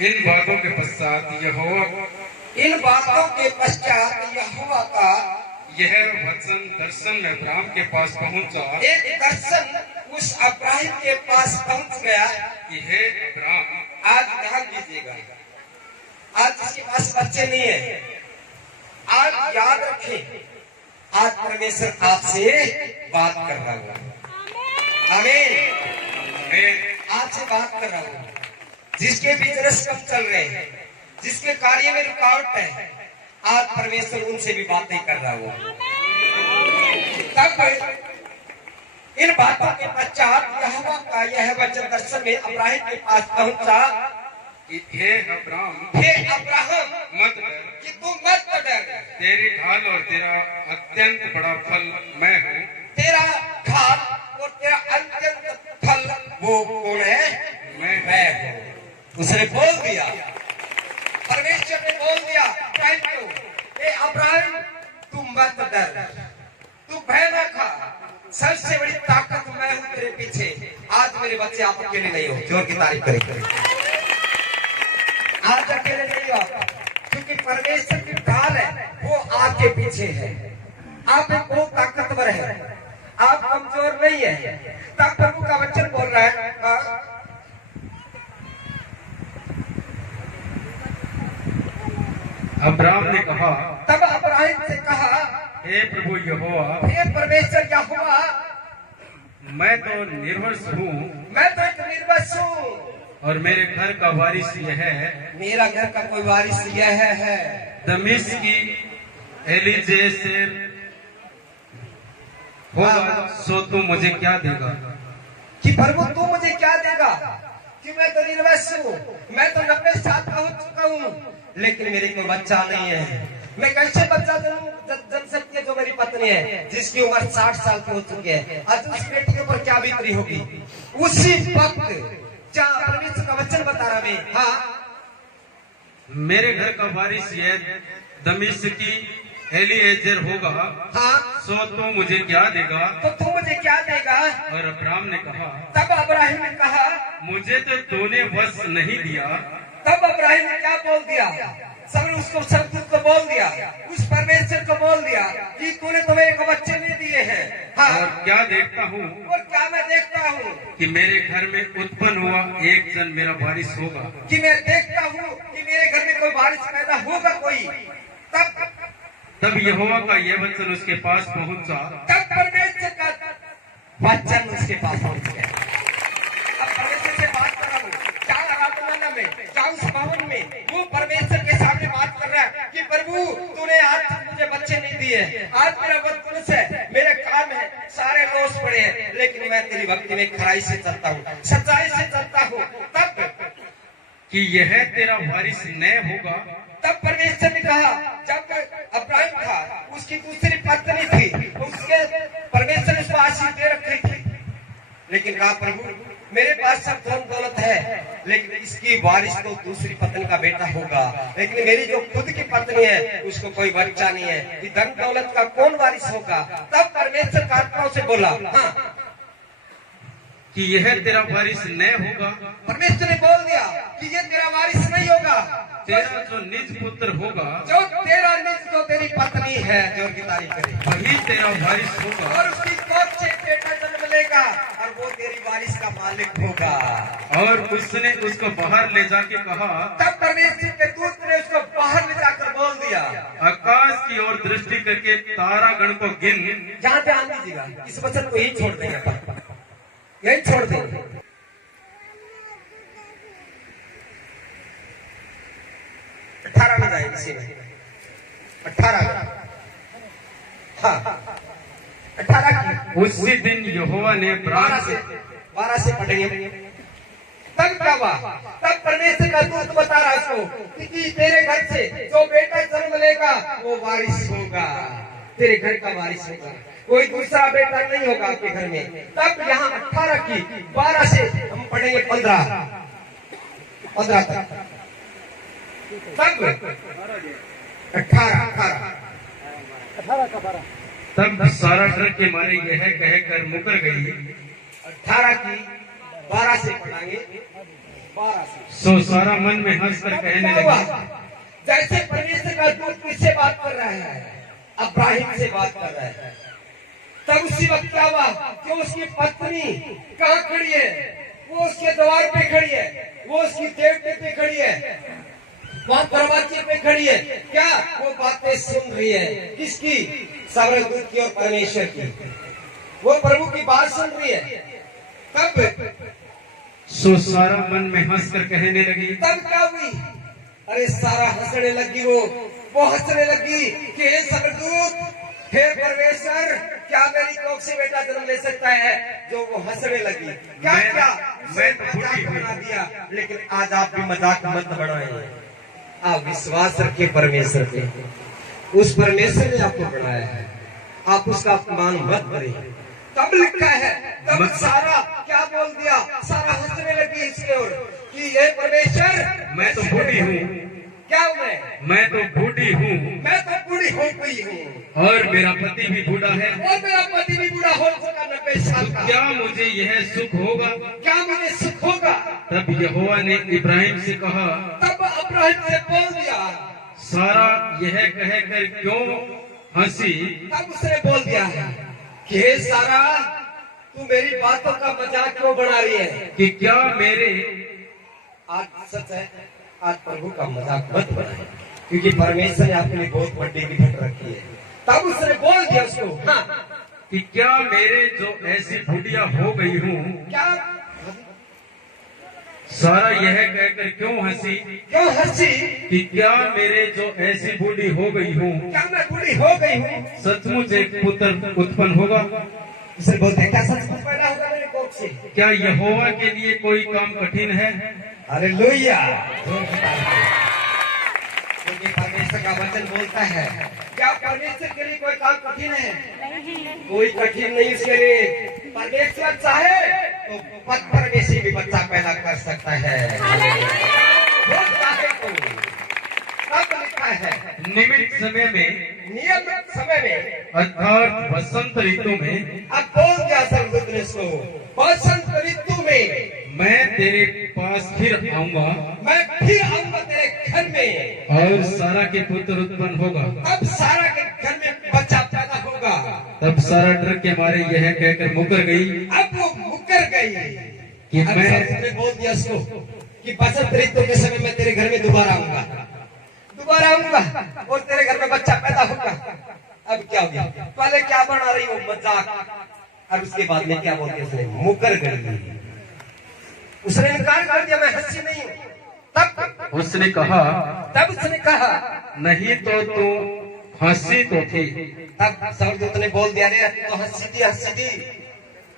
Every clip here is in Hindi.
इन बातों के पश्चात यहोवा का यह वचन दर्शन में अब्राहम के पास पहुंचा। एक दर्शन उस अब्राहम के पास पहुंच गया कि हे अब्राहम, आज ध्यान दीजिएगा, आज जिसके पास बच्चे नहीं है, आज याद रखें, आज परमेश्वर आपसे बात कर रहा हूँ। आमीन। आज से बात कर रहा हूँ। जिसके बिजनेस कम चल रहे हैं, जिसके कार्य में रुकावट है, आज परमेश्वर उनसे भी बातें कर रहा हूँ। तब इन बातों के पश्चात यहोवा का यह वचन दर्शन में अब्राहम के पास पहुंचा कि हे अब्राहम, मत डर, कि तू मत डर, तेरी ढाल और तेरा अत्यंत बड़ा फल मैं हूँ। तेरा ढाल और तेरा अत्यंत फल वो कौन है? मैं हूँ। उसने बोल दिया, परमेश्वर ने बोल दिया, थैंक यू। ए अब्राहम, तू मत डर, तू भय न खा, सबसे बड़ी ताकत मैं हूँ तेरे पीछे। आज मेरे बच्चे आप अकेले नहीं हो, जोर की तारीफ करें। आज अकेले नहीं हो, क्योंकि परमेश्वर की ढाल है वो आपके पीछे है। आप एक बहुत ताकतवर है, आप कमजोर नहीं है। तब प्रभु का वचन बोल रहा है, अब्राहम ने कहा, तब अब्राहम से कहा, हे प्रभु यहोवा, हे परमेश्वर यहोवा, मैं तो निर्वंश हूँ, मैं तो एक निर्वंश हूँ, और मेरे घर का वारिस यह है, मेरा घर का कोई वारिस यह है, दमिश्क की एलीजेसेर होगा, सो तू मुझे क्या देगा? कि प्रभु तू मुझे क्या देगा? कि मैं तो निर्वंश हूँ, मैं तो 90 साल का हो चुका हूँ, लेकिन मेरे कोई बच्चा नहीं है। मैं कैसे बच्चा जन सकती है जो मेरी पत्नी है, जिसकी उम्र 60 साल की हो चुकी है। आज उस बेटी के ऊपर क्या बीतरी होगी? उसी वक्त जहाँ परमेश्वर का वचन बता रहा है, हाँ, मेरे घर का वारिस यह दमिश्क की एलीएजेर होगा, हाँ, सो तू मुझे क्या देगा? तो तू मुझे क्या देगा? और अब्राहम ने कहा, तब अब्राहम ने कहा, मुझे तो तूने वश नहीं दिया। तब अब्राहम ने क्या बोल दिया? सबने उसको सब को बोल दिया, उस परमेश्वर को बोल दिया कि तूने तो मेरे को बच्चे नहीं दिए हैं। हाँ, और क्या देखता हूँ? और क्या मैं देखता हूँ? कि मेरे घर में उत्पन्न हुआ एक जन मेरा वारिस होगा। कि मैं देखता हूँ कि मेरे घर में कोई वारिस पैदा होगा कोई। तब यहोवा का यह वचन उसके पास पहुंचा। तब परमेश्वर का वचन उसके पास पहुंच गया। अब परमेश्वर से बात कर रहा हूँ, क्या आराधना में, क्या उस भवन में वो परमेश्वर के सामने बात कर रहा है कि प्रभु तूने आज मुझे बच्चे नहीं दिए, आज मेरा वचन है, मेरे काम है, सारे दोष पड़े हैं, लेकिन मैं तेरी भक्ति में खराई से चलता हूँ, सच्चाई से चलता हूँ। तब कि यह तेरा वारिस न होगा। तब परमेश्वर ने कहा, जब अब्राहम था उसकी दूसरी पत्नी थी, उसके परमेश्वर ने उसको आशीष दे रखी थी, लेकिन कहा प्रभु मेरे पास सब धन दौलत है, लेकिन इसकी वारिस तो दूसरी पत्नी का बेटा होगा, लेकिन मेरी जो खुद की पत्नी है उसको कोई बच्चा नहीं है, ये धन दौलत का कौन वारिस होगा? तब परमेश्वर का आत्मा से बोला, हाँ, कि यह तेरा वारिस न होगा। परमेश्वर ने बोल दिया कि ये तेरा वारिस नहीं होगा, तेरा जो निज पुत्र होगा, जो तेरा निज जो तेरी पत्नी है, जोर की तारीफ करे, वही तेरा वारिस होगा, और उसकी कोख से बेटा जन्म लेगा और वो तेरी वारिस का मालिक होगा। और उसने उसको बाहर ले जाके कहा, तब परमेश्वर के दूत ने उसको बाहर ले जाकर बोल दिया, आकाश की ओर दृष्टि करके तारागण को गिन। जहाँ ध्यान दीजिएगा, इस वचन को यही छोड़ देंगे, यही छोड़ देंगे। 18 में जाएगी, इसी में 18, हाँ 18 की। उसी दिन यहोवा ने 12 से पढ़ेंगे। तब क्या हुआ? तब परमेश्वर का दूत बता रहा है उसको कि तेरे घर से जो बेटा जन्म लेगा वो वारिस होगा, तेरे घर का वारिस होगा, कोई दूसरा बेटा नहीं होगा आपके घर में। तब यहाँ 18 की 12 से हम पढ़ेंगे 15 तक। तब 18 तब सारा डर के मारे यह कहकर मुकर गई। 18 की 12 से पढ़ाएंगे। 12 से। सो सारा मन में हंसकर कहने क्या हुआ? लगी, जैसे परमेश्वर का दूत किससे बात कर रहा है? अब्राहिम से बात कर रहा है। तब उसी वक्त क्या हुआ कि उसकी पत्नी कहाँ खड़ी है? वो उसके द्वार पे खड़ी है, वो उसकी देवते पे खड़ी है, वहां दरवाजे पे खड़ी है। क्या वो बातें सुन रही है? किसकी? स्वर्गदूत की और परमेश्वर की। वो प्रभु की बात सुन रही है। तब सो सारा मन में हंसकर कहने लगी, तब क्या हुई? अरे सारा हंसने लगी। वो हंसने लगी कि हे स्वर्गदूत, हे परमेश्वर, क्या मेरी कोख से बेटा जन्म ले सकता है? जो वो हंसने लगी। क्या क्या मैं तो मजाक भूली हुई। बना दिया। लेकिन आज आप भी मजाक मत बनाइए। आप विश्वास रखिए परमेश्वर पे। उस परमेश्वर ने आपको बनाया है, आप उसका अपमान मत करिए। तब लिखा है, तब सारा क्या बोल दिया? सारा हंसने लगी इसके ओर कि ये परमेश्वर, मैं तो बूढ़ी हूँ, क्या हूँ मैं तो बूढ़ी हूँ, मैं तो बूढ़ी हो गई हूँ और मेरा पति भी बूढ़ा है। और मेरा पति भी बूढ़ा हो चुका 90 साल का। क्या मुझे यह सुख होगा? क्या मुझे सुख होगा? तब यहोवा ने इब्राहिम से कहा, तब अब्राहिम से बोल दिया। सारा यह कहकर क्यों हंसी? तब उसने बोल दिया कि हे सारा, तू मेरी बातों का मजाक क्यों बना रही है? कि क्या मेरे आज सच है, आज प्रभु का मजाक मत बनाए, क्योंकि परमेश्वर ने आपके लिए बहुत बड़ी गिफ्ट रखी है। तब उसने बोल दिया उसको, हाँ, कि क्या मेरे जो ऐसी बुढ़िया हो गई हूँ? क्या? सारा यह कहकर क्यों हंसी? क्यों हंसी? कि क्या मेरे जो ऐसी बूढ़ी हो गई हूँ, क्या मैं बूढ़ी हो गई हूँ? सचमुच एक पुत्र उत्पन्न होगा? उसे बोलते क्या सचमुच पैदा होगा मेरे कोख से? क्या यहोवा के लिए कोई काम कठिन है? हालेलुया। क्योंकि परमेश्वर का वचन बोलता है, क्या परमेश्वर के लिए कोई काम कठिन है? कोई कठिन नहीं उसके लिए। परमेश्वर चाहे तो पत्थर में से भी बच्चा पैदा कर सकता है। वो चाहे तो। तब लिखा है, निमित समय में, नियमित समय में, अर्थात वसंत ऋतु में, अब बोल दिया स्वर्गदूत ने उसको, बसंत ऋतु में मैं तेरे पास फिर आऊंगा मैं फिर आऊंगा तेरे घर में, और सारा के पुत्र उत्पन्न होगा। अब सारा के घर में बच्चा पैदा होगा। तब सारा डर के मारे यह कहकर मुकर गई अब वो मुकर गई कि अब मैं स्वर्गदूत ने बोल दिया उसको कि बसंत ऋतु के समय में तेरे घर में दोबारा आऊंगा, दोबारा आऊंगा और तेरे घर में बच्चा पैदा होगा। अब क्या हो गया? पहले क्या बना रही हो मजाक, और उसके बाद में क्या बोलते उसने? मुकर गई। उसने इनकार कर दिया, मैं हंसी नहीं हूँ। तब उसने कहा, तब उसने कहा, नहीं तो तू हंसी तो थी। तब स्वर्गदूत ने बोल दिया, रे तो हंसी थी, हंसी थी।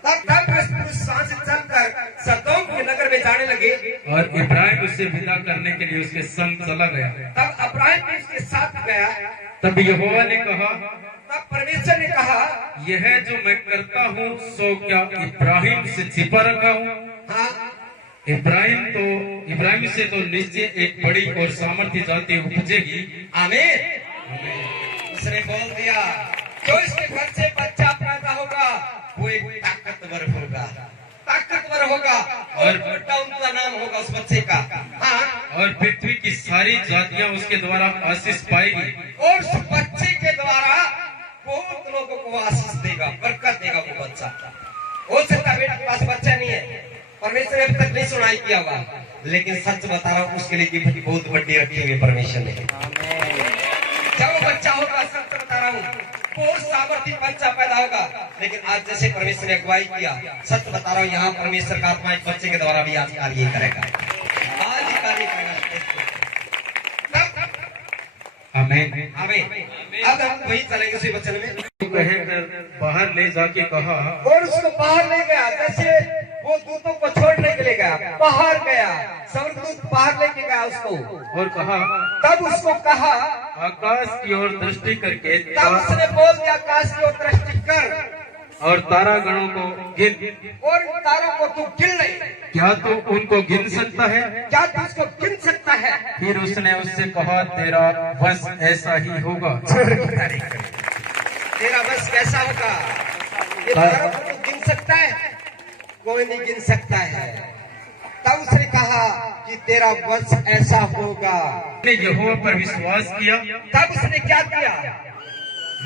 तब पुरुष सांस चलकर सदोम के नगर में जाने लगे और इब्राहिम उसे विदा करने के लिए उसके संग चला गया। तब अब्राहिम भी उसके साथ गया। तब यहोवा ने कहा, तब परमेश्वर ने कहा, यह जो मैं करता हूँ सो क्या इब्राहिम से छिपा रखा हूँ? हाँ, इब्राहिम से तो निश्चय एक बड़ी और सामर्थ्य जाति उपजेगी। आमीन। उसने बोल दिया, जो इसके घर से बच्चा पैदा होगा वो एक ताकतवर होगा, ताकतवर होगा, और बेटा उनका नाम होगा उस बच्चे का। हाँ, और पृथ्वी की सारी जातियां उसके द्वारा आशीष पाएगी। और उस बच्चे के द्वारा बहुत लोगों को आशीष देगा, बरकत देगा वो बच्चा। हो सकता है बेटा के पास बच्चा नहीं है, परमेश्वर ने अभी तक नहीं सुनाई किया होगा, लेकिन सच बता रहा हूँ उसके लिए गिफ्ट बहुत बड़ी रखी हुई परमेश्वर ने। जब वो बच्चा होगा, सच बता रहा हूँ, बहुत सामर्थ्य बच्चा पैदा होगा। लेकिन आज जैसे परमेश्वर ने अगुवाई किया, सच बता रहा हूँ, यहाँ परमेश्वर का आत्मा इस बच्चे के द्वारा भी आज कार्य करेगा, आज ही कार्य करेगा। आमीन। आमीन। अब हम वही चलेंगे उसी वचन में। कहकर बाहर ले जाके कहा, और उसको बाहर ले गया, जैसे वो दूतों को छोड़ने के लिए गया, बाहर गया, स्वर्गदूत बाहर लेके गया उसको, और कहा, तब उसको कहा, आकाश की ओर दृष्टि करके तब उसने बोल दिया, आकाश की ओर दृष्टि कर और तारागणों को गिन। और इन तारों को तू गिन नहीं, क्या तू उनको गिन सकता है? क्या तू उसको गिन सकता है? फिर उसने उससे कहा, तेरा बस ऐसा ही होगा। तेरा बस कैसा होगा? ये तारों को तू गिन सकता है? कोई नहीं गिन सकता है। तब उसने कहा, कि तेरा वंश ऐसा होगा। ने यहोवा पर विश्वास किया। तब उसने क्या किया?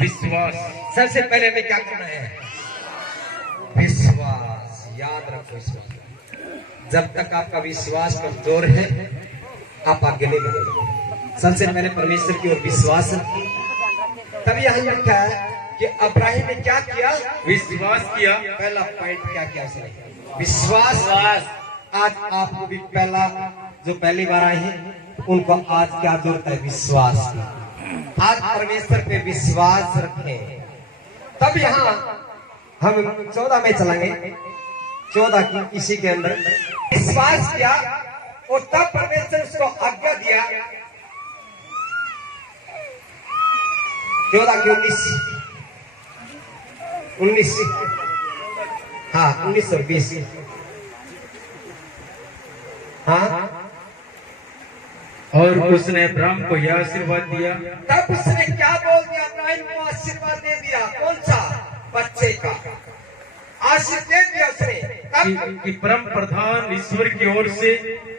विश्वास। सबसे पहले हमें क्या करना है? विश्वास। याद रखो, विश्वास। जब तक आपका विश्वास कमजोर है आप आगे नहीं बढ़ेंगे। सबसे पहले परमेश्वर की ओर विश्वास रखिए। तब यहाँ लिखा है कि अब्राहिम ने क्या किया? विश्वास किया। पहला पॉइंट क्या किया उसने? विश्वास। आज आपको भी जो पहली बार आए हैं उनको आज क्या जरूरत है? विश्वास की। आज परमेश्वर पे विश्वास रखें। तब यहाँ हम 14 में चलेंगे। 14 की इसी के अंदर विश्वास किया और तब परमेश्वर उसको आज्ञा दिया। 14 की 19 हाँ 1920 हाँ। और उसने अब्राहम को यह आशीर्वाद दिया। तब उसने क्या बोल दिया? अब्राहिम को आशीर्वाद दे दिया। कौन सा? बच्चे का आशीर्वाद दे दिया उसने। कि परम प्रधान ईश्वर की ओर से,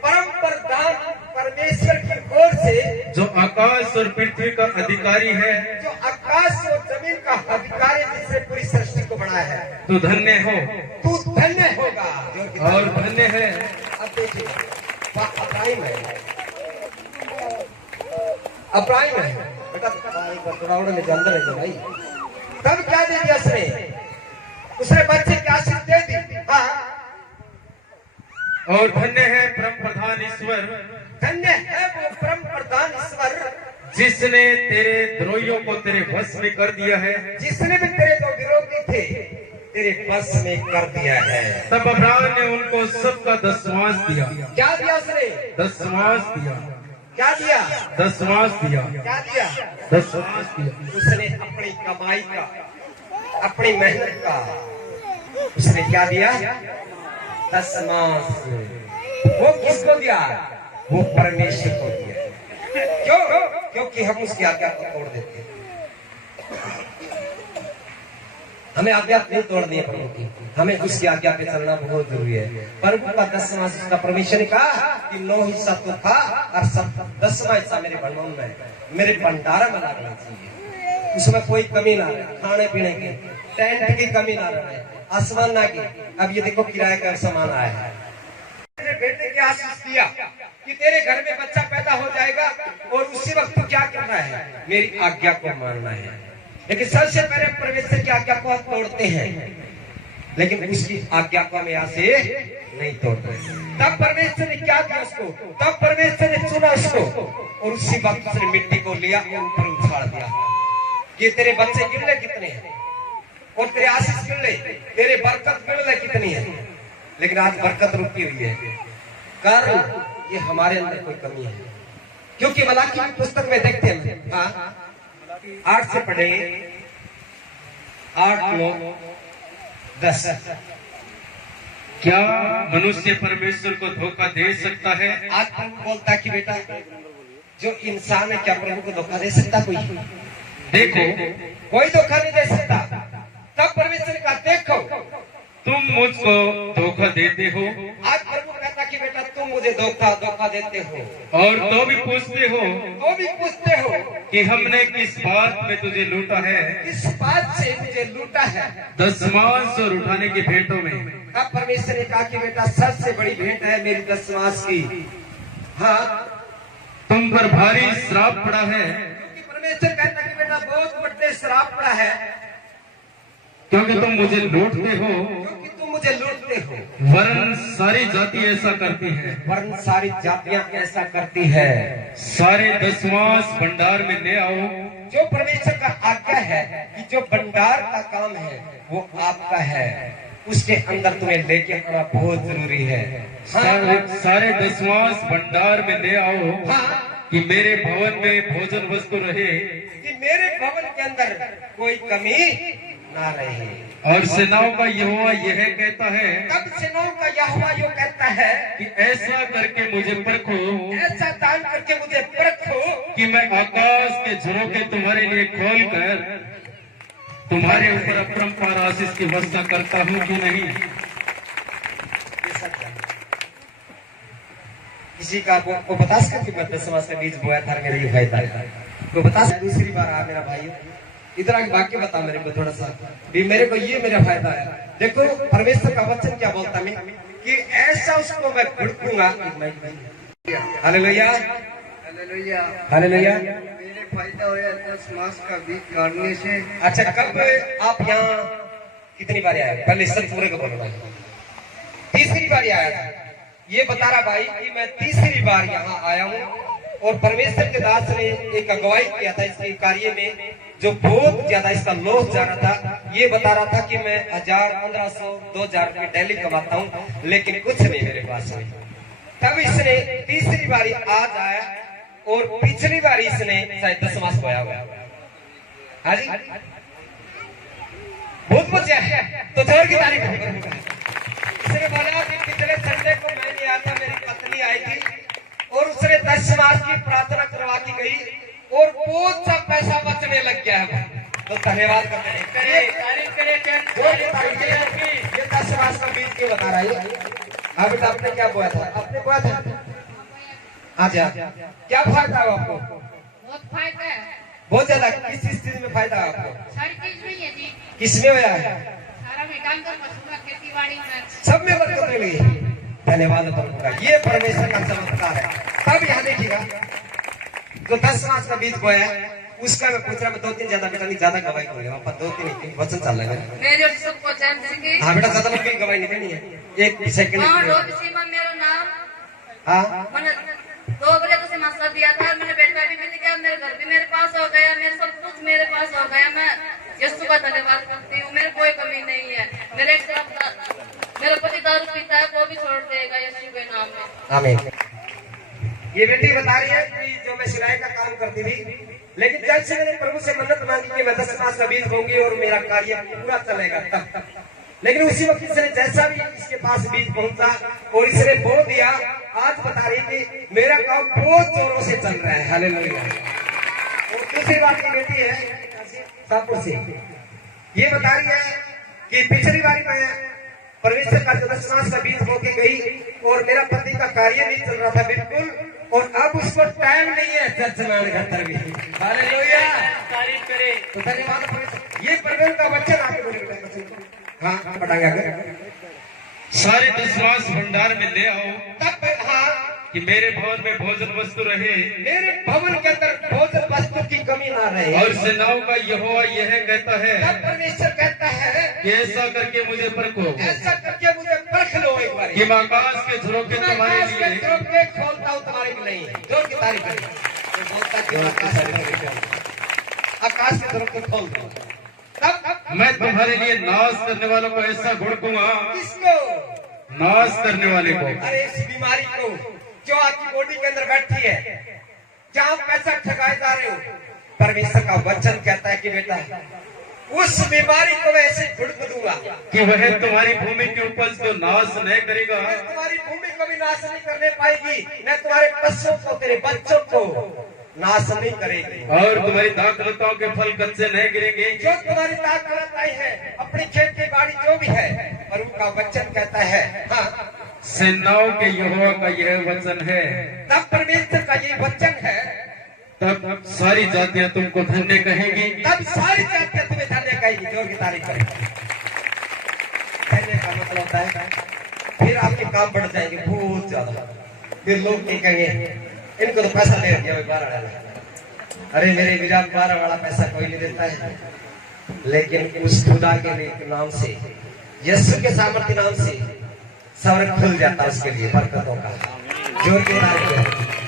परम प्रधान परमेश्वर की ओर से, जो आकाश और पृथ्वी का अधिकारी है, जो आकाश और जमीन का अधिकारी, जिसने पूरी सृष्टि को बनाया है, तू धन्य हो। तू धन्य होगा। और धन्य है। अब देखिए अब्राहिम है, अब्राहिम है बेटा। थोड़ा उड़ने के अंदर है भाई। तब क्या दे दिया उसने बच्चे की आशीष दे दी। हाँ। और धन्य है परम प्रधान ईश्वर, धन्य है वो परम प्रधान ईश्वर, जिसने तेरे द्रोहियों को तेरे वश में कर दिया है। जिसने भी तेरे जो विरोधी थे तेरे वश में कर दिया है। तब अब्राहम ने उनको सबका दसवांश दिया। क्या दिया उसने? दसवांश दिया। क्या दिया? दसवांश दिया। क्या दिया? दसवांश दिया। उसने अपनी कमाई का, अपनी मेहनत का उसने क्या दिया? दसवांश। वो किसको दिया? वो परमेश्वर को दिया। क्यों? क्योंकि हम उसकी आज्ञा को तोड़ देते हैं। हमें आज्ञा नहीं तोड़नी है प्रभु की, हमें उसकी आज्ञा पे चलना बहुत जरूरी है। प्रभु का 10वां हिस्सा परमेश्वर ने कहा कि 9 हिस्सा तो था और 10वां हिस्सा मेरे भंडार में, मेरे भंडारा में लगना चाहिए। उसमें कोई कमी ना रहे, खाने पीने की, टेंट की कमी ना रहे, आसमान ना की। अब ये देखो किराए का सामान आया है। बेटे की आशीष दिया कि तेरे घर में बच्चा पैदा हो जाएगा और उसी वक्त क्या करना है? मेरी आज्ञा को मानना है। लेकिन सबसे पहले परमेश्वर की आज्ञा को तोड़ते हैं, लेकिन उसकी आज्ञा को हम यहाँ से नहीं तोड़ते। तब परमेश्वर ने क्या किया उसको? तब परमेश्वर ने चुना उसको और उसी वक्त उसने मिट्टी को लिया और ऊपर उछाड़ दिया कि तेरे बच्चे गिरले कितने हैं और तेरे आशीष गिरले, तेरे बरकत गिरले कितनी है। लेकिन आज बरकत रुकी हुई है। कारण ये हमारे अंदर कोई कमी है, क्योंकि मलाकी की पुस्तक में देखते हैं। हाँ 8 से पढ़े, 8, 9, 10। क्या मनुष्य परमेश्वर को धोखा दे सकता है? आज प्रभु बोलता कि बेटा जो इंसान है, क्या प्रभु को धोखा दे सकता? कोई देखो, कोई धोखा नहीं दे सकता। तब परमेश्वर का देखो तुम मुझको धोखा देते हो। आज प्रभु कहता कि बेटा तुम मुझे धोखा देते हो और तो भी पूछते हो कि हमने किस बात में तुझे लूटा है? किस बात से मुझे लूटा है? दसवांश और उठाने की भेंटों में। अब परमेश्वर ने कहा कि बेटा सबसे बड़ी भेंट है मेरी दसवांश की। हाँ, तुम पर भारी श्राप पड़ा है। परमेश्वर कहता कि बेटा बहुत बड़े श्राप पड़ा है, क्योंकि तुम मुझे लूटते हो। क्योंकि तुम मुझे लूटते हो। वरन सारी जाति ऐसा करती है। वरन सारी जातियां ऐसा करती है। सारे दसवांश भंडार में ले आओ। जो परमेश्वर का आज्ञा है कि जो भंडार का काम है वो आपका है, उसके अंदर तुम्हें लेके आना बहुत जरूरी है। सारे दसवांश भंडार में ले आओ। हाँ, कि मेरे भवन में भोजन वस्तु रहे, कि मेरे भवन के अंदर कोई कमी ना रहे। और सेनाओं का यहोवा यह कहता है, तब सेनाओं का यहोवा यो कहता है कि ऐसा करके मुझे परखो, ऐसा दान करके मुझे परखो कि मैं आकाश के झरोखे तुम्हारे लिए खोलकर तुम्हारे ऊपर अपरंपार आशीष की वर्षा करता हूँ कि नहीं। किसी का को बता सकते मैं 10 मास का बीज बोया था मेरा ये फायदा है तो बता सकते दूसरी बार आ मेरा भाई इतना वाक्य बता मेरे को थोड़ा सा भी मेरे को ये मेरा फायदा है। देखो परमेश्वर का वचन क्या बोलता मैं कि ऐसा उसको मैं भड़कूंगा। Hallelujah hallelujah hallelujah. मेरे फायदा होया 10 मास का बीज काटने से। अच्छा कब आप यहाँ कितनी बार आए? पहले सब पूरे को बोलो भाई। तीसरी बार आया था ये बता रहा भाई कि मैं तीसरी बार यहाँ आया हूँ और परमेश्वर के दास ने एक अगुवाई किया था इसके कार्य में जो बहुत ज्यादा इसका लॉस जा रहा था। ये बता रहा था कि मैं 1000 1500 2000 रुपये डेली कमाता हूँ लेकिन कुछ नहीं मेरे पास में। तब इसने तीसरी बारी आज आया और पिछली बार इसने शायद 10 मास खोया हुआ। हाँ जी बहुत मजा है तो जोर की तारीफ करूंगा। इसने बोला कि पिछले संडे को मैं नहीं आया था मेरी पत्नी आई थी और उसने 10 मास की प्रार्थना करवा की गई और बहुत सा पैसा बचने लग गया है। तो धन्यवाद करते हैं ये 10 मास का बीज क्यों बता रहा है? हाँ बेटा आपने क्या बोया था? आपने बोया था अच्छा क्या फायदा है आपको? बहुत फायदा है बहुत ज्यादा। किस चीज में फायदा है आपको? सारी चीज में है जी। किसमें होया है? सारा में काम कर मसूरा खेती बाड़ी में सब में बरकत मिली। धन्यवाद प्रभु का ये परमेश्वर का चमत्कार है। तब यहाँ देखिएगा जो 10 मास का बीज बोया है उसका मैं पूछ रहा मैं 2-3 ज्यादा बेटा नहीं ज्यादा गवाही बोलेगा पापा 2-3 वचन चल रहा है मेरे सबको जान सके। हाँ बेटा ज्यादा लंबी गवाही नहीं देनी है 1 सेकंड। हाँ रोज सीमा मेरा नाम हाँ मैंने 2 बजे तो से मसला दिया था मैंने बेटा भी मिल गया मेरे घर भी मेरे पास हो गया मेरे सब कुछ मेरे पास हो गया। मैं यीशु का धन्यवाद करती हूँ मेरे कोई कमी नहीं है। मेरे एक तरफ मेरा पति दारू पीता है वो भी छोड़ देगा यीशु के नाम में। आमीन। ये बेटी बता रही है कि जो मैं सिलाई का काम करती थी लेकिन जब से मैंने प्रभु से मन्नत मांगी कि मैं 10 मास का बीज बोऊंगी और मेरा कार्य पूरा चलेगा तब। लेकिन उसी वक्त इसने जैसा भी इसके पास बीज पहुंचा और इसने बो दिया आज बता रही कि मेरा काम बहुत जोरों से चल रहा है। हालेलुया। और दूसरी बात की बेटी है शाहपुर से ये बता रही है कि पिछली बारी में परमेश्वर का 10 मास का बीज बो के गई और मेरा पति का कार्य नहीं चल रहा था बिल्कुल और अब उसको टाइम नहीं है चर्च में आने का भी। हालेलुया तारीफ करे तो धन्यवाद। ये परमेश्वर का वचन आगे बोले बेटा। हाँ पढ़ाएंगे आगे। सारे 10 मास भंडार में ले आओ तब हाँ कि मेरे भवन में भोजन वस्तु रहे मेरे भवन के अंदर भोजन वस्तु की कमी ना रहे। और सेनाओं का यहोवा यह कहता है तब परमेश्वर कहता है कि ऐसा करके मुझे परखो ऐसा करके मुझे परख लो एक बार कि मैं आकाश के झरोखे तुम्हारे आकाश के लिए झरोखे खोलता हूँ तुम्हारे लिए नहीं। जोर की तारीफ करें तो बोलता कि मैं आकाश के झरोखे खोल दूँ तब मैं तुम्हारे लिए नाश करने वालों को ऐसा घुड़कूंगा किसको? नाश करने वाले को। अरे इस बीमारी को जो आपकी बॉडी के अंदर बैठी है जहाँ पैसा ठगाए जा रहे हो परमेश्वर का वचन कहता है कि बेटा उस बीमारी को मैं ऐसे घुड़क दूंगा कि वह तुम्हारी भूमि की उपज को नाश नहीं करेगा। मैं तुम्हारी भूमि को भी नाश नहीं करने पाएगी मैं तुम्हारे पशुओं को तेरे बच्चों को नाश नहीं करेगी और तुम्हारी दाखलताओं के फल कच्चे नहीं गिरेंगे। जो तुम्हारी ताकत आई है अपनी खेत की बाड़ी जो भी है और उनका वचन कहता है हाँ सेनाओं के यहोवा का यह वचन है। तब परमेश्वर का ये वचन है तब सारी जातियां तुमको धन्य कहेंगी। तब सारी जातियां तुम्हें धन्य कहेगी। जोर की तारीफ करें। धन्य का मतलब होता है फिर आपके काम बढ़ जाएंगे बहुत ज्यादा। फिर लोग नहीं कहेंगे इनको तो पैसा दे दिया 12 वाला। अरे मेरे विराम 12 वाला पैसा कोई नहीं देता है लेकिन उस खुदा के नाम से यीशु के सामर्थ्य नाम से सवर खुल जाता है उसके लिए बरकतों का। जोर की तारीफ करें।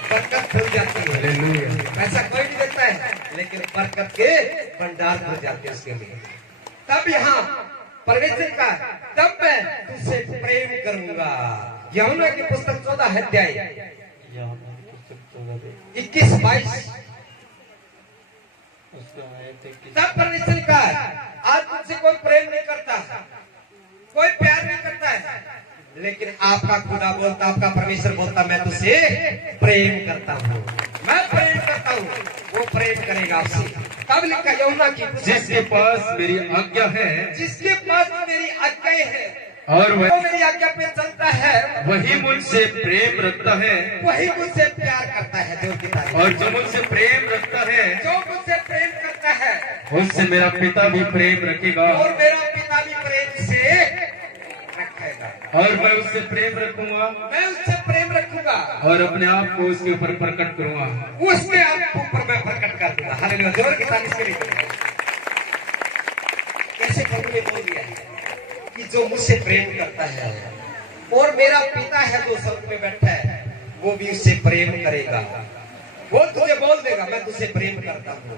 बरकत खुल जाती है। पैसा कोई नहीं देता है लेकिन बरकत के भंडार खुल जाते हैं उसके लिए। तब यहाँ परमेश्वर का तब मैं तुझसे प्रेम करूंगा। यूहन्ना की पुस्तक 14 अध्याय 21-22 तब परमेश्वर का आज तुझसे कोई प्रेम नहीं करता कोई प्यार नहीं करता है लेकिन आपका खुदा बोलता आपका परमेश्वर बोलता मैं तुझसे प्रेम करता हूँ मैं प्रेम करता हूँ वो प्रेम करेगा आपसे। तब लिखा यूहन्ना की जिसके पास मेरी आज्ञा है जिसके पास मेरी आज्ञा है और वो मेरी आज्ञा पे चलता है वही मुझसे प्रेम रखता है, वही मुझसे प्यार करता है। जोर की तारीफ। और जो मुझसे प्रेम रखता है जो मुझसे प्रेम करता है उससे मेरा पिता भी प्रेम रखेगा, और मेरा पिता भी प्रेम से रखेगा, और मैं उससे प्रेम रखूंगा मैं उससे प्रेम रखूंगा और अपने आप को उसके ऊपर प्रकट करूंगा। उसके आप ऊपर मैं प्रकट कर दूंगा। हालेलुया। जोर की तारीफ के लिए कैसे प्रभु ने बोल दिया है कि जो मुझसे प्रेम करता है और मेरा पिता है जो स्वर्ग में बैठा है वो भी उससे प्रेम करेगा। वो तुझे बोल देगा मैं तुझसे प्रेम करता हूँ,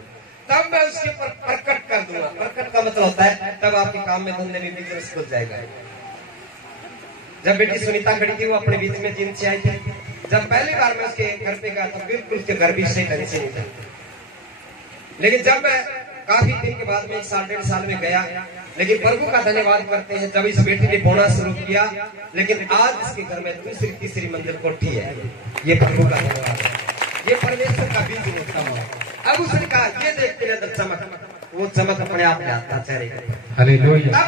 तब मैं उसके ऊपर प्रकट कर दूंगा। प्रकट का मतलब होता है तब आपके काम में धंधे में बिजनेस खुल जाएगा। जब बेटी सुनीता खड़ी थी वो अपने बीच में जिन से आई थी, जब पहली बार मैं उसके घर पे गया तो बिल्कुल उसके घर भी सही ढंग से नहीं था, लेकिन जब मैं काफी दिन के बाद में 1 डेढ़ साल में गया, लेकिन प्रभु का धन्यवाद करते हैं जब इस बेटी ने बोना शुरू किया, लेकिन आज इसके घर में दूसरी तीसरी मंजिल कोठी है। ये प्रभु का धन्यवाद है, ये परमेश्वर का बीज निकला हुआ। अब उसने कहा ये देख तेरे अंदर चमक, वो चमक अपने आप में आता चेहरे का। हालेलुया।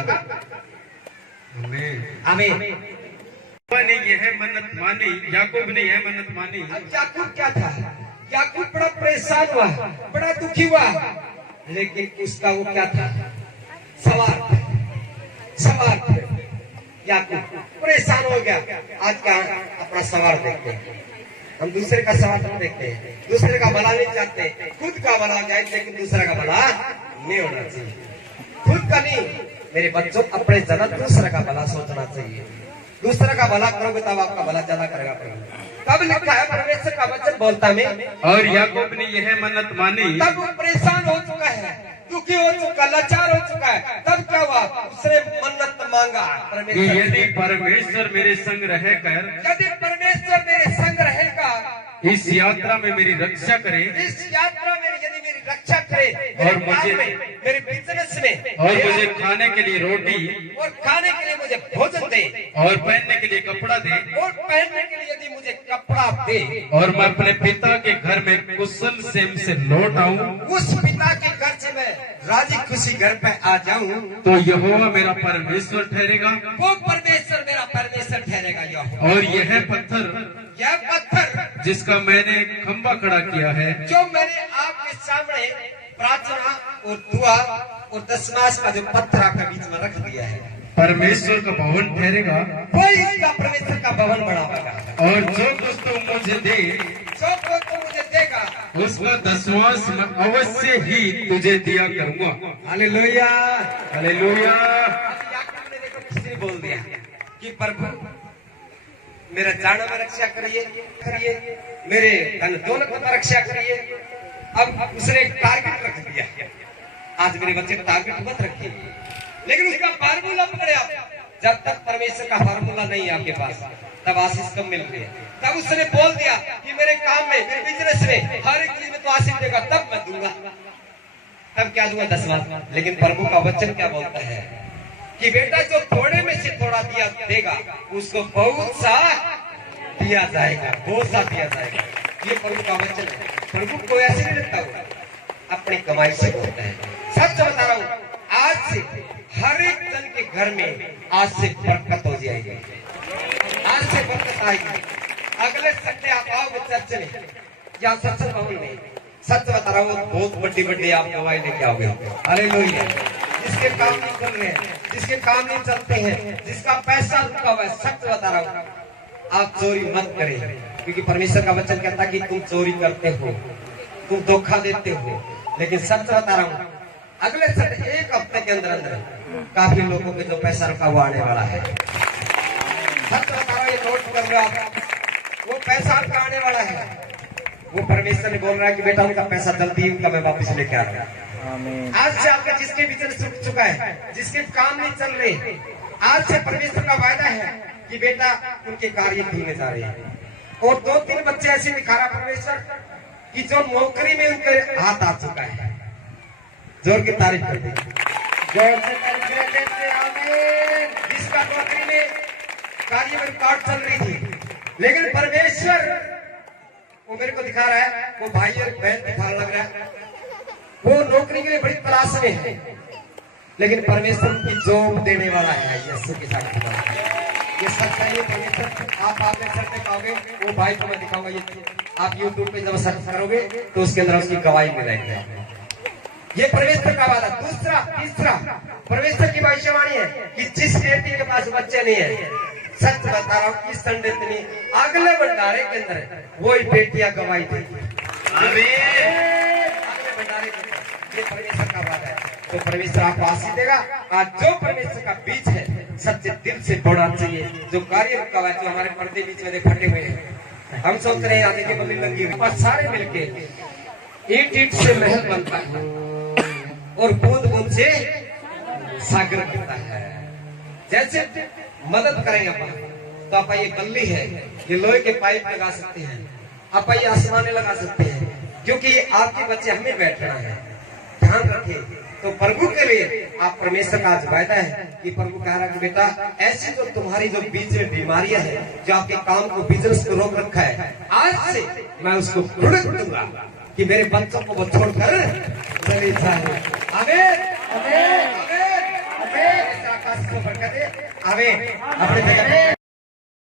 आमीन। ने यह मन्नत मानी, याकूब ने यह मन्नत मानी। अब याकूब क्या था? याकूब बड़ा परेशान हुआ, बड़ा दुखी हुआ, लेकिन उसका वो क्या था? सवार याकूब परेशान हो गया। आज का अपना सवार देखते हैं, हम दूसरे का सवार नहीं देखते हैं, दूसरे का भला नहीं चाहते, खुद का भला हो जाए लेकिन दूसरे का भला नहीं होना चाहिए। खुद का नहीं, मेरे बच्चों अपने जगह दूसरे का भला सोचना चाहिए। दूसरे का भला करोगे तब आपका भला ज्यादा करेगा प्रभु। तब लिखा है परमेश्वर का वचन बोलता में, और याकूब ने यह मन्नत मानी। तब वो परेशान हो चुका है, दुखी हो चुका, लाचार हो चुका है। तब क्या हुआ? उसने मन्नत मांगा कि परमेश्वर, यदि परमेश्वर मेरे संग रहकर, यदि परमेश्वर मेरे संग रहेगा, इस यात्रा में मेरी रक्षा करे, इस यात्रा में यदि मेरी रक्षा करे, और मेरे काम में, मेरे बिजनेस में, और मुझे खाने के लिए रोटी और खाने के लिए मुझे भोजन दे, और पहनने के लिए कपड़ा दे, और पहनने के लिए यदि मुझे कपड़ा दे, और मैं अपने पिता के घर में कुशल क्षेम से लौट आऊं, उस पिता के घर से मैं राजी खुशी घर पे आ जाऊं, तो यहोवा मेरा परमेश्वर ठहरेगा, वो परमेश्वर मेरा परमेश्वर ठहरेगा। यहोवा। और यह पत्थर यह पत्थर जिसका मैंने खंबा खड़ा किया है, जो मैंने आपके सामने प्रार्थना और दुआ और दशमास का जो पत्थर आपके बीच में रख दिया है, परमेश्वर का भवन ठहरेगा। कोई इसका परमेश्वर का भवन बना होगा। और जो कुछ तू मुझे दे, जो कोई तो मुझे देगा उसका दसवांश मैं अवश्य ही तुझे दिया करूंगा। हालेलुया। हालेलुया। याकूब ने देखो किसने बोल दिया कि प्रभु मेरा जाना में रक्षा करिए, मेरे धन दौलत में रक्षा करिए। अब उसने एक टारगेट रख दिया, आज मेरे बच्चे टारगेट मत रखिए, लेकिन उसका फार्मूला पकड़े आप। जब तक परमेश्वर का फार्मूला नहीं है आपके पास तब आशीष कम मिल रही है। तब उसने बोल दिया कि मेरे काम में, मेरे बिजनेस में, हर एक चीज में तो आशीष देगा, तब मैं दूंगा। तब क्या दूंगा? 10 लाख। लेकिन प्रभु का वचन क्या बोलता है कि बेटा जो थोड़े में से थोड़ा दिया देगा उसको बहुत सा दिया जाएगा, बहुत सा दिया जाएगा। ये प्रभु का वचन है। प्रभु को ऐसे नहीं लगता हुआ, अपनी कमाई से बोलता है। सच बता रहा हूँ, आज से हर एक जन के घर में आज से बरकत हो जाएगी, आज से बरकत आएगी। अगले संडे आप आओगे चर्च में या सत्संग भवन में, सच बता रहा हूँ बहुत बड़ी आप गवाही लेके आओगे। हालेलुया। जिसके काम नहीं चल रहे हैं, जिसके काम नहीं चलते हैं, जिसका पैसा रुका हुआ है, सच बता रहा हूँ आप चोरी मत करें, क्योंकि परमेश्वर का वचन कहता है कि तुम चोरी करते हो, तुम धोखा देते हो। लेकिन सच बता रहा हूँ अगले संडे 1 हफ्ते के अंदर अंदर काफी लोगों के जो पैसा रुका हुआ आने वाला है। सच बता रहा हूँ, ये नोट कर लो आप, वो पैसा आपका आने वाला है। वो परमेश्वर ने बोल रहा है कि बेटा उनका पैसा जल्दी उनका मैं वापस लेके आ रहा हूँ। आज से आपका जिसके बिजनेस रुक चुका है, जिसके काम नहीं चल रहे, आज से परमेश्वर का वायदा है कि बेटा उनके कार्य खुलने जा रहे हैं। और 2-3 बच्चे ऐसे दिखा रहा परमेश्वर कि जो नौकरी में उनके हाथ आ चुका है। जोर की तारीफ कर दी, जोर से तारीफ करते आमीन। जिसका नौकरी में कार्य में रुकावट चल रही थी, लेकिन परमेश्वर वो मेरे को दिखा रहा है, वो भाई और बहन दिखा लग रहा है, वो नौकरी के लिए बड़ी तलाश में है, लेकिन परमेश्वर की जॉब देने वाला है। यीशु के साथ ये सच है, ये परमेश्वर आप सर्च में पाओगे। वो भाई को मैं दिखाऊंगा, ये आप यूट्यूब पे जब सर्च करोगे तो उसके अंदर उसकी गवाही मिलेगी। ये परमेश्वर का वादा। दूसरा तीसरा परमेश्वर की भविष्यवाणी है कि जिस व्यक्ति के पास बच्चे नहीं है, सच बता रहा हूँ, इस संडे में अगले भंडारे के अंदर वही बेटियां गवाही देगी। अगले भंडारे के अंदर, ये परमेश्वर का वादा है। तो परमेश्वर आपको आशीष देगा। आज जो परमेश्वर का बीज है सच्चे दिल से बोना चाहिए। जो कार्य रुका हुआ है, जो हमारे पर्दे बीच में फटे हुए हैं, हम सोच रहे हैं आने की बल्ली लगी हुई, और सारे मिलके ईंट ईंट से महल बनता है और बूंद बूंद से सागर बनता है। जैसे मदद करेंगे अपन, तो आप ये गली है, ये लोहे के पाइप लगा सकते हैं, आप ये आसमाने लगा सकते हैं, क्योंकि ये आपके बच्चे हमें बैठना है। ध्यान रखिए। तो प्रभु के लिए आप परमेश्वर का आज वायदा है कि प्रभु कह रहा है कि बेटा ऐसी जो तुम्हारी जो बीच में बीमारियां है, जो आपके काम को बिजनेस को रोक रखा है, आज से मैं उसको प्रोडक्ट दूंगा कि मेरे बच्चों को वो छोड़कर चले जाए। आमीन आमीन आमीन आमीन। आमीन। अपने जगह